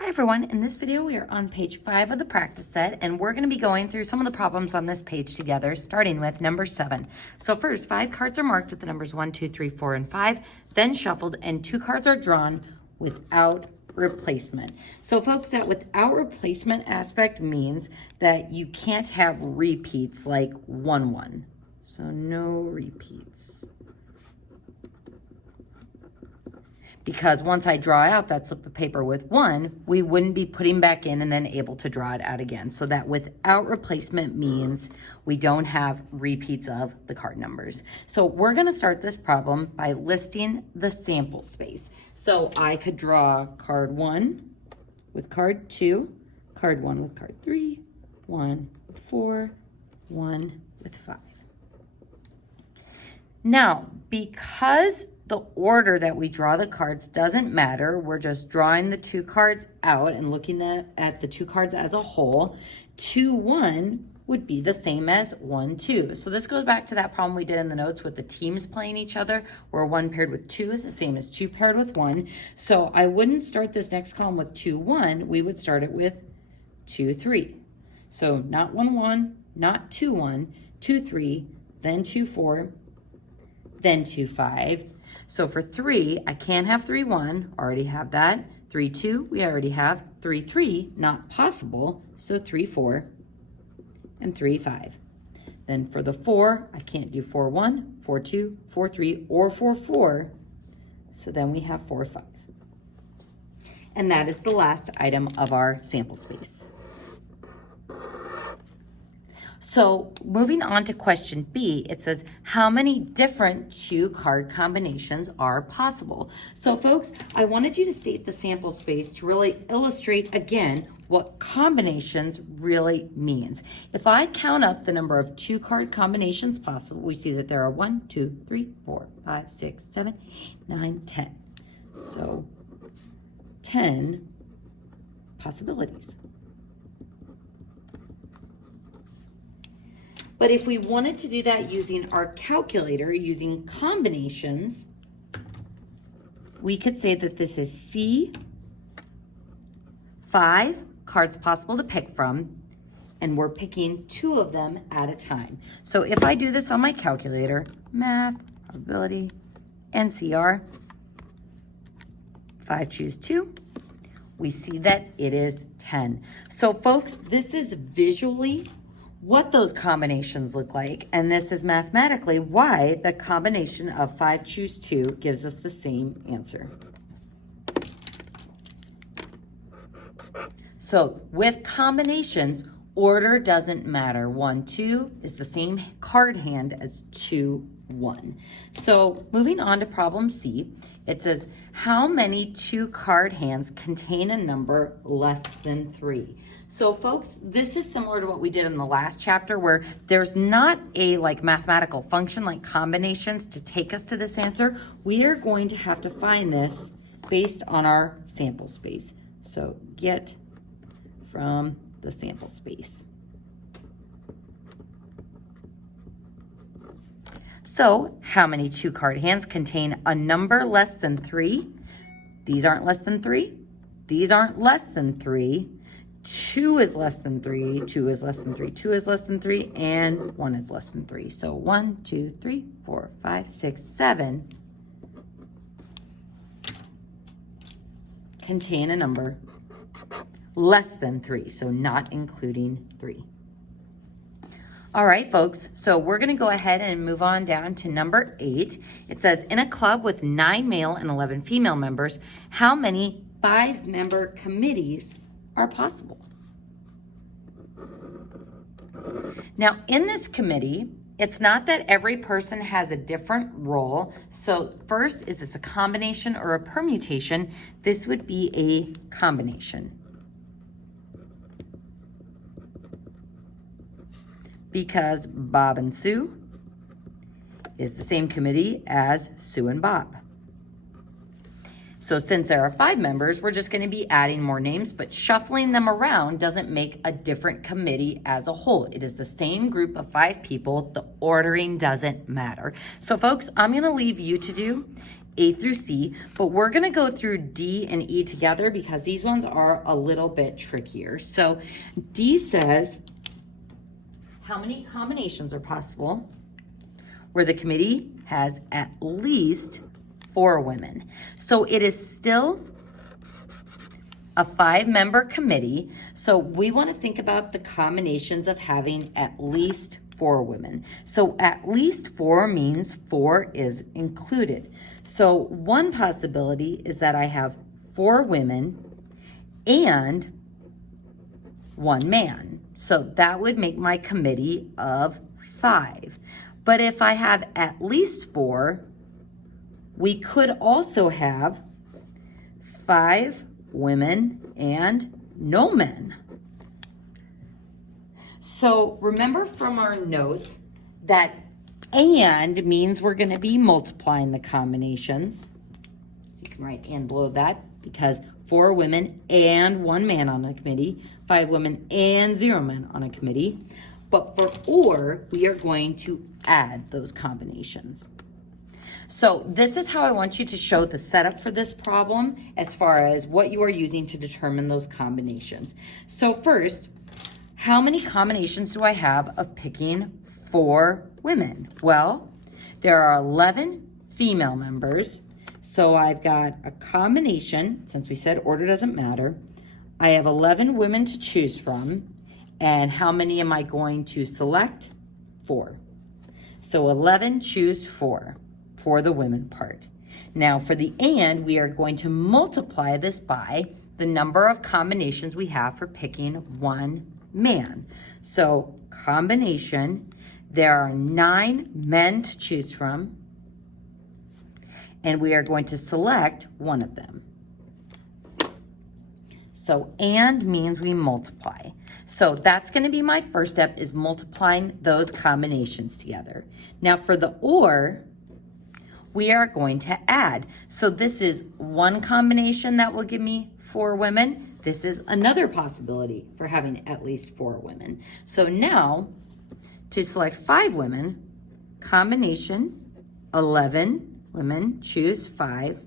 Hi everyone, in this video we are on page 5 of the practice set and we're going to be going through some of the problems on this page together, starting with number 7. So first, 5 cards are marked with the numbers 1, 2, 3, 4, and 5, then shuffled, and 2 cards are drawn without replacement. So folks, that without replacement aspect means that you can't have repeats like 1, 1. So no repeats. Because once I draw out that slip of paper with 1, we wouldn't be putting back in and then able to draw it out again. So that without replacement means we don't have repeats of the card numbers. So we're going to start this problem by listing the sample space. So I could draw card 1 with card 2, card 1 with card 3, 1 with 4, 1 with 5. Now, because the order that we draw the cards doesn't matter, we're just drawing the 2 cards out and looking at the 2 cards as a whole, 2, 1 would be the same as 1, 2. So this goes back to that problem we did in the notes with the teams playing each other, where 1 paired with 2 is the same as 2 paired with 1. So I wouldn't start this next column with 2, 1. We would start it with 2, 3. So not 1, 1, not 2, 1, 2, 3, then 2, 4, then 2, 5. So for 3, I can't have 3, 1, already have that. 3, 2, we already have. 3, 3, not possible, so 3, 4, and 3, 5. Then for the 4, I can't do 4, 1, 4, 2, 4, 3, or 4, 4, so then we have 4, 5. And that is the last item of our sample space. So moving on to question B, it says, how many different 2 card combinations are possible? So folks, I wanted you to state the sample space to really illustrate again what combinations really means. If I count up the number of 2 card combinations possible, we see that there are 1, 2, 3, 4, 5, 6, 7, 8, 9, 10. So 10 possibilities. But if we wanted to do that using our calculator, using combinations, we could say that this is C, 5 cards possible to pick from, and we're picking 2 of them at a time. So if I do this on my calculator, math, probability, NCR, 5 choose 2, we see that it is 10. So folks, this is visually what those combinations look like, and this is mathematically why the combination of 5 choose 2 gives us the same answer. So with combinations, order doesn't matter. 1, 2 is the same card hand as 2, 1. So moving on to problem C, it says, how many 2 card hands contain a number less than 3? So folks, this is similar to what we did in the last chapter, where there's not a mathematical function like combinations to take us to this answer. We are going to have to find this based on our sample space. So get from the sample space. So how many 2 card hands contain a number less than 3? These aren't less than 3. These aren't less than 3. 2 is less than 3, 2 is less than 3, 2 is less than 3, and 1 is less than 3. So 1, 2, 3, 4, 5, 6, 7 contain a number less than 3, so not including 3. All right, folks, so we're going to go ahead and move on down to number 8. It says, in a club with 9 male and 11 female members, how many 5-member committees are possible? Now, in this committee, it's not that every person has a different role. So first, is this a combination or a permutation? This would be a combination, because Bob and Sue is the same committee as Sue and Bob. So since there are 5 members, we're just going to be adding more names, but shuffling them around doesn't make a different committee as a whole. It is the same group of 5 people. The ordering doesn't matter. So folks, I'm going to leave you to do A through C, but we're gonna go through D and E together because these ones are a little bit trickier. So D says, how many combinations are possible where the committee has at least 4 women? So it is still a 5-member committee. So we want to think about the combinations of having at least 4 women. So at least 4 means 4 is included. So one possibility is that I have 4 women and 1 man. So that would make my committee of 5. But if I have at least 4, we could also have 5 women and no men. So remember from our notes that and means we're going to be multiplying the combinations. You can write and below that because 4 women and 1 man on a committee, 5 women and 0 men on a committee. But for or, we are going to add those combinations. So this is how I want you to show the setup for this problem as far as what you are using to determine those combinations. So first, how many combinations do I have of picking 4 women? Well, there are 11 female members. So I've got a combination, since we said order doesn't matter. I have 11 women to choose from. And how many am I going to select? 4. So 11 choose 4 for the women part. Now for the and, we are going to multiply this by the number of combinations we have for picking 1 man. So combination, there are 9 men to choose from, and we are going to select 1 of them. So and means we multiply. So that's going to be my first step, is multiplying those combinations together. Now for the or, we are going to add. So this is one combination that will give me 4 women. This is another possibility for having at least 4 women. So now to select 5 women, combination 11 women, choose 5,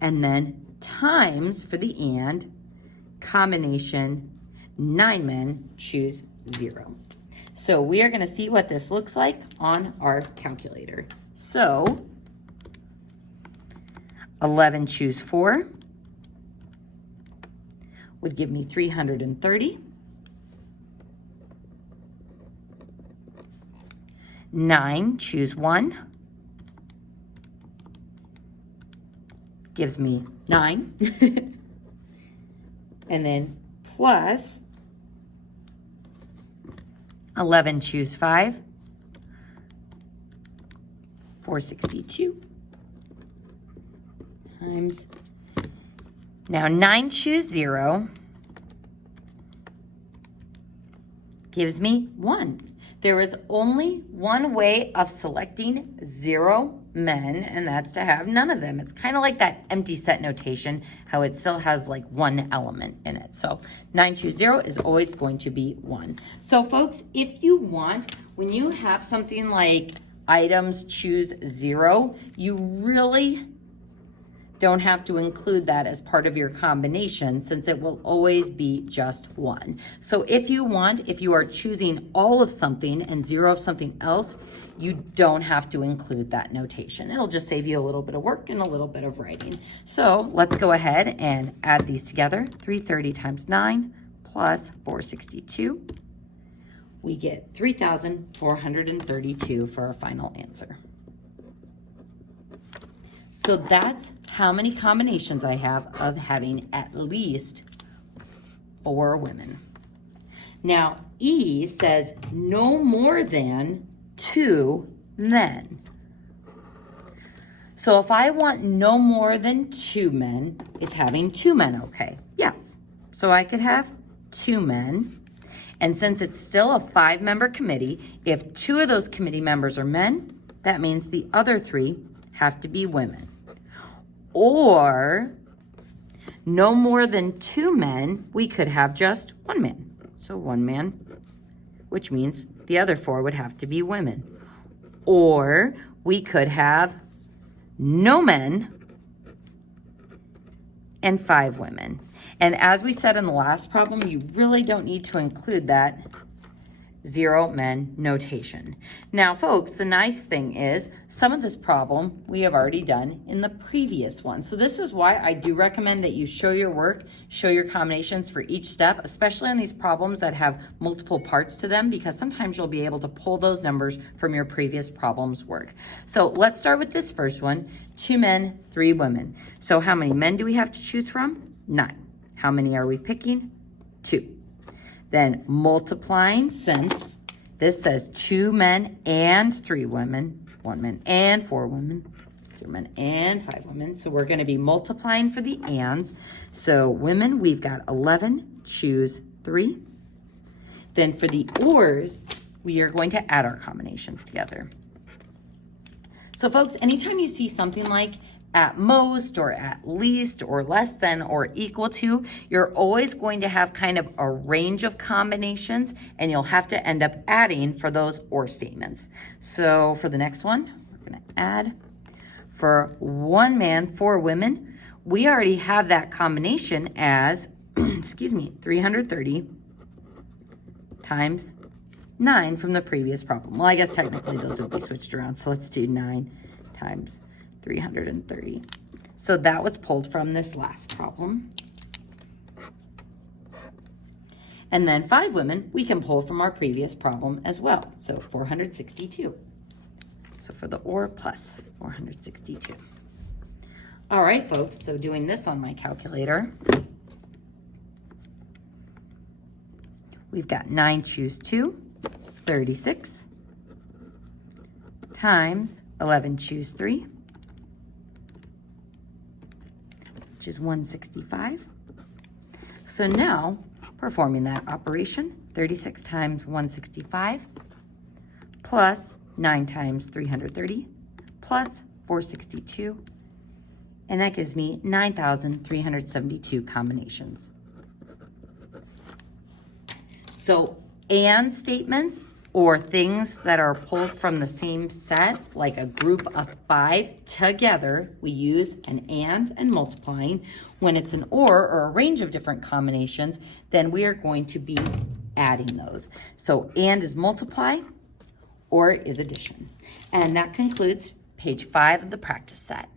and then times for the and, combination 9 men, choose 0. So we are going to see what this looks like on our calculator. So 11 choose 4 would give me 330. 9 choose 1 gives me 9. And then plus 11 choose 5, 462 times. Now 9 choose 0 gives me 1. There is only one way of selecting 0 men, and that's to have none of them. It's kind of like that empty set notation, how it still has like 1 element in it. So 9 choose 0 is always going to be 1. So folks, if you want, when you have something like items choose 0, you really don't have to include that as part of your combination, since it will always be just 1. So if you want, if you are choosing all of something and 0 of something else, you don't have to include that notation. It'll just save you a little bit of work and a little bit of writing. So let's go ahead and add these together. 330 times 9 plus 462. We get 3,432 for our final answer. So that's how many combinations I have of having at least 4 women. Now, E says no more than 2 men. So if I want no more than 2 men, is having 2 men okay? Yes. So I could have 2 men. And since it's still a 5-member committee, if 2 of those committee members are men, that means the other 3 have to be women. Or no more than 2 men, we could have just 1 man. So 1 man, which means the other 4 would have to be women. Or we could have no men, and 5 women. And as we said in the last problem, you really don't need to include that 0 men notation. Now, folks, the nice thing is some of this problem we have already done in the previous one. So this is why I do recommend that you show your work, show your combinations for each step, especially on these problems that have multiple parts to them, because sometimes you'll be able to pull those numbers from your previous problem's work. So let's start with this first one, 2 men, 3 women. So how many men do we have to choose from? 9. How many are we picking? 2. Then multiplying, since this says 2 men and 3 women, 1 man and 4 women, 2 men and 5 women. So we're going to be multiplying for the ands. So women, we've got 11, choose 3. Then for the ors, we are going to add our combinations together. So folks, anytime you see something like at most or at least or less than or equal to, you're always going to have kind of a range of combinations, and you'll have to end up adding for those or statements. So for the next one, we're going to add for 1 man, 4 women. We already have that combination as, excuse me, 330 times 9 from the previous problem. Well, I guess technically those would be switched around. So let's do 9 times 330. So that was pulled from this last problem. And then 5 women, we can pull from our previous problem as well. So 462. So for the or plus 462. All right, folks, so doing this on my calculator, we've got 9 choose 2, 36, times 11 choose 3, which is 165. So now, performing that operation, 36 times 165 plus 9 times 330 plus 462, and that gives me 9,372 combinations. So, and statements or things that are pulled from the same set, like a group of 5 together, we use an and multiplying. When it's an or a range of different combinations, then we are going to be adding those. So and is multiply, or is addition. And that concludes page 5 of the practice set.